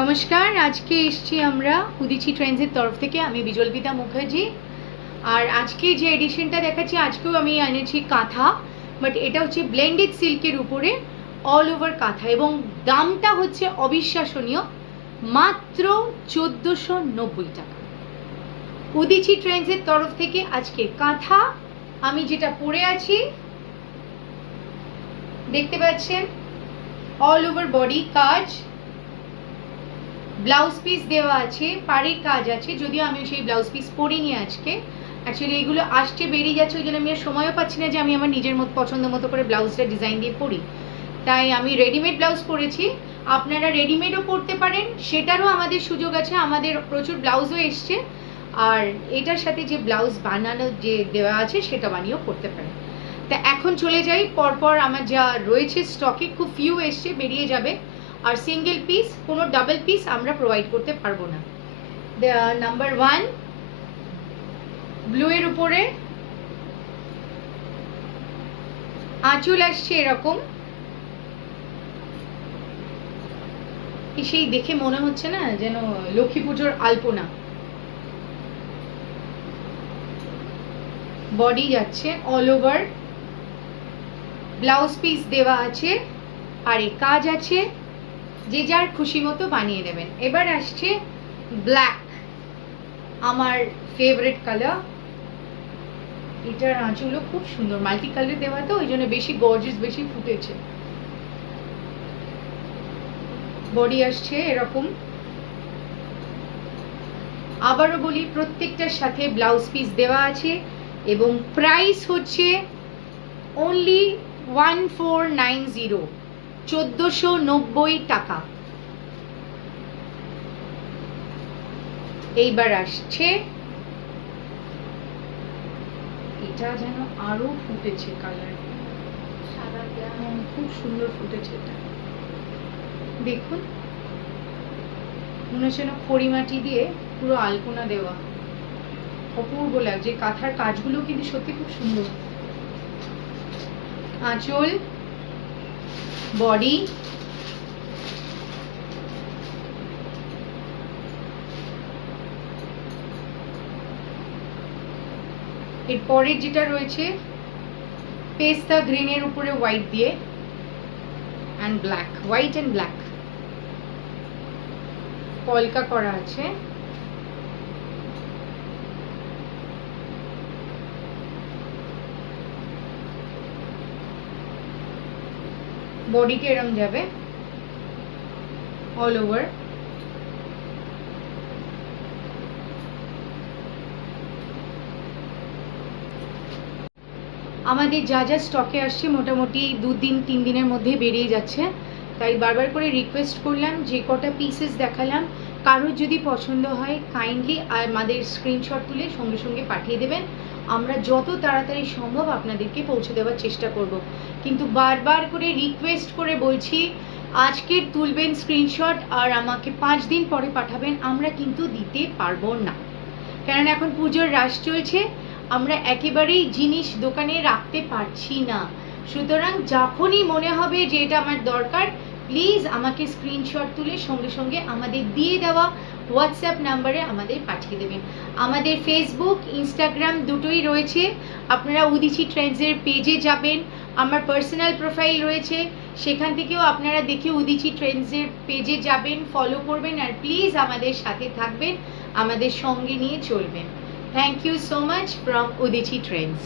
নমস্কার, আজকে এসছি আমরা উদিচি ট্রেন্ডসের তরফ থেকে। আমি বিজলবিতা মুখার্জি। আর আজকে যে এডিশনটা দেখাচ্ছি, আজকেও আমি এনেছি কাঁথা, বাট এটা হচ্ছে ব্লেন্ডেড সিল্কের উপরে অল ওভার কাঁথা, এবং দামটা হচ্ছে অবিশ্বাসনীয়, মাত্র 1490 টাকা। উদিচি ট্রেন্ডসের তরফ থেকে আজকে কাঁথা। আমি যেটা পরে আছি দেখতে পাচ্ছেন, অল ওভার বডি কাজ, ব্লাউজ পিস দেওয়া আছে, পাড়ের কাজ আছে। যদিও আমি সেই ব্লাউজ পিস পরিনি আজকে, অ্যাকচুয়ালি এগুলো আসছে বেরিয়ে যাচ্ছে, ওই জন্য আমি আর সময়ও পাচ্ছি না যে আমি আমার নিজের মতো পছন্দ মতো করে ব্লাউজটা ডিজাইন দিয়ে পরি। তাই আমি রেডিমেড ব্লাউজ পরেছি। আপনারা রেডিমেডও পরতে পারেন, সেটারও আমাদের সুযোগ আছে। আমাদের প্রচুর ব্লাউজও এসছে, আর এটার সাথে যে ব্লাউজ বানানো যে দেওয়া আছে সেটা বানিয়েও পরতে পারেন। তা এখন চলে যাই, পরপর আমার যা রয়েছে স্টকে, খুব ফিউ এসছে, বেরিয়ে যাবে। আর সিঙ্গেল পিস, কোনো ডাবল পিস আমরা প্রোভাইড করতে পারবো না। নাম্বার 1, ব্লু এর উপরে আঁচল আসছে এরকম, সেই দেখে মনে হচ্ছে না যেন লক্ষ্মী পুজোর আলপনা। বডি যাচ্ছে অল ওভার, ব্লাউজ পিস দেওয়া আছে, আর এই কাজ আছে, যে যার খুশি মতো বানিয়ে নেবেন। এবার আসছে ব্ল্যাক, আমার ফেভারিট কালার। এটার আঁচলও খুব সুন্দর, মাল্টি কালার দেওয়া, তো ওই জন্য বেশি গর্জিয়াস, বেশি ফুটেছে। বডি আসছে এরকম। আবারও বলি, প্রত্যেকটার সাথে ব্লাউজ পিস দেওয়া আছে, এবং প্রাইস হচ্ছে অনলি 1490, 1490 টাকা। এইবার আসছে এটা, যেন আরো ফুটেছে কালার, খুব সুন্দর ফুটেছে এটা। দেখুন, মনে হচ্ছে না খড়ি মাটি দিয়ে পুরো আলপনা দেওয়া, অপূর্ব লাগছে। কাঁথার কাজগুলো কিন্তু সত্যি খুব সুন্দর। আঁচল, বডি, এরপরে যেটা রয়েছে পেস্তা গ্রিনের উপরে হোয়াইট দিয়ে, and black, white and black কলকা করা আছে। বডিতে এরম যাবে অল ওভার। আমাদের যা যা স্টকে আসছে মোটামুটি 2-3 দিনের মধ্যে বেরিয়ে যাচ্ছে, তাই বারবার করে রিকোয়েস্ট করলাম, যে কটা পিসেস দেখালাম কারোর যদি পছন্দ হয় কাইন্ডলি আমাদের স্ক্রিনশট তুলে সঙ্গে সঙ্গে পাঠিয়ে দেবেন। আমরা যত তাড়াতাড়ি সম্ভব আপনাদেরকে পৌঁছে দেওয়ার চেষ্টা করব। কিন্তু বারবার করে রিকোয়েস্ট করে বলছি, আজকের তুলবেন স্ক্রিনশট আর আমাকে 5 দিন পরে পাঠাবেন, আমরা কিন্তু দিতে পারবো না, কারণ এখন পুজোর রাশ চলছে, আমরা একেবারেই জিনিস দোকানে রাখতে পারছি না। সুতরাং যখনই মনে হবে যে এটা আমার দরকার, প্লিজ আমাকে স্ক্রিনশট তুলে সঙ্গে সঙ্গে আমাদের দিয়ে দেওয়া হোয়াটসঅ্যাপ নাম্বারে আমাদের পাঠিয়ে দেবেন। আমাদের ফেসবুক, ইনস্টাগ্রাম দুটোই রয়েছে। আপনারা উদিচি ট্রেন্ডসের পেজে যাবেন, আমার পার্সোনাল প্রোফাইল রয়েছে, সেখান থেকেও আপনারা দেখে উদিচি ট্রেন্ডসের পেজে যাবেন, ফলো করবেন, আর প্লিজ আমাদের সাথে থাকবেন, আমাদের সঙ্গে নিয়ে চলবেন। Thank you so much from Udichi Trends.